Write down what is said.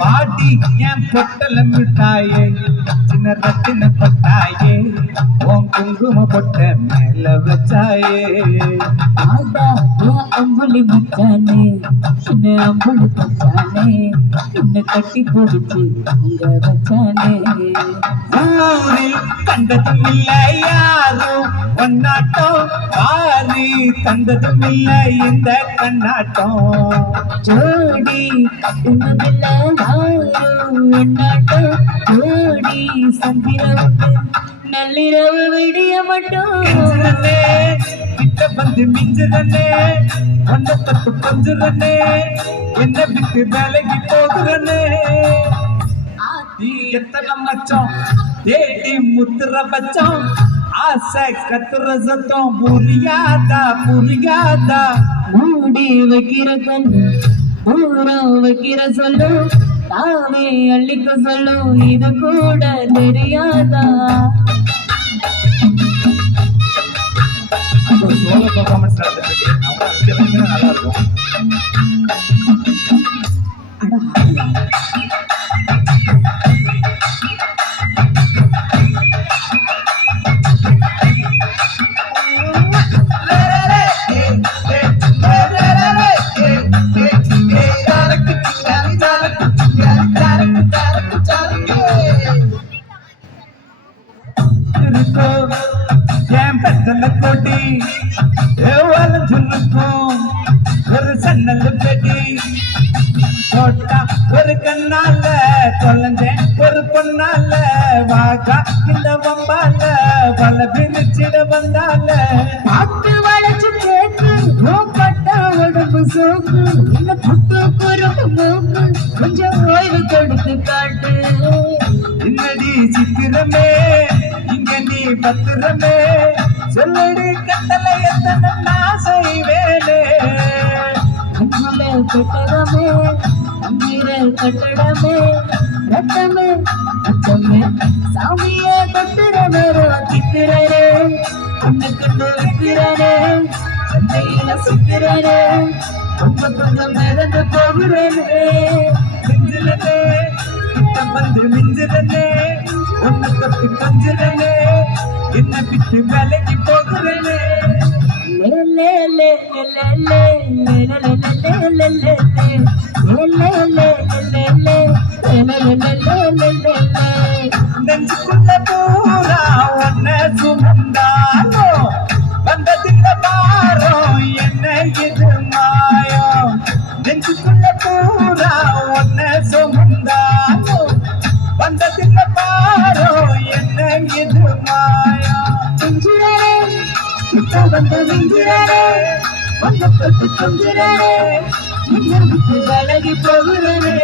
பாட்டி என் பொட்டல மிட்டாயே சின்ன ரத்தின பட்டாயே உன் குங்கும பொட்ட மேல வச்சாயே அம்புலி மச்சானே சின்ன அம்புலி பச்சானே சின்ன கட்டி பிடிச்சு அங்க வச்சானே ஊரில் கண்டதும் இல்லை யாரும் ஒன்னாட்டம் ஆரி தந்ததும் இல்லை இந்த கண்ணாட்டம் ஜோடி கட்டுனதில்ல யாரும் ஒன்னாட்டம் ஜோடி சந்திரவுக்கு நள்ளிரவு விடிய மட்டும் கிட்ட வந்து மிஞ்சுறனே ஒன்ன தட்டு கொஞ்சுறனே என்ன விட்டு வேலைக்கு போகிறனே நீ எத்தனை மச்சம் தேடி முத்துற பச்சம் ஆசை கத்துற சத்தம் புரியாதா புரியாதா மூடி வைக்கிற கண்ணு ஊரம் வைக்கிற சொல்லும் தாவே அள்ளிக்க சொல்லும் இது கூட தெரியாதா சோலோ பெர்ஃபார்மன்ஸ் நடந்துட்டு நல்லா இருக்கும் என் பெத்தல கொடி எவ்வளவு சொல்லுக்கும் ஒரு சன்னல் பெடி போட்டா ஒரு கண்ணால தொலைஞ்சேன் ஒரு பொண்ணால வாகா இந்த வம்பால பல பிரிச்சிட வந்தால பாட்டு வளைச்சு கேக்கு பட்ட உடம்பு சோக்கு இந்த புட்டு குறும்பு மூக்கு கொஞ்சம் ஓய்வு கொடுத்து காட்டு இன்னடி சித்திரமே இங்க நீ பத்திரமே சொல்லடி கட்டளை எத்தனை நான் செய்வேனே அஞ்சுல கட்டடமே அஞ்சிர கட்டடமே ரத்தமே அச்சமே சாமிய கட்டுறமே சித்திரனே உன்னை கண்டு வைக்கிறனே சந்தையில சித்திரனே கொஞ்சம் கொஞ்சம் மிதந்து போகிறேனே மிஞ்சிலனே கிட்ட வந்து மிஞ்சிலனே உன்னை தொட்டு கொஞ்சிலனே என்ன விட்டு வேலைக்கு போகிறேனே லே லே லே லே லே லே லே லே லே நெஞ்சுக்குள்ள பூரா ஒன்ன சுமந்தாலோ வந்ததில்ல பாரம் என்ன இது மாயம் நெஞ்சுக்குள்ள பூரா ஒன்ன சுமந்தாலோ வந்ததில்ல பாரம் என்ன இது மாயம் வந்து மிஞ்சிரே வந்து தொட்டு கொஞ்சிரே விலகி போகிறே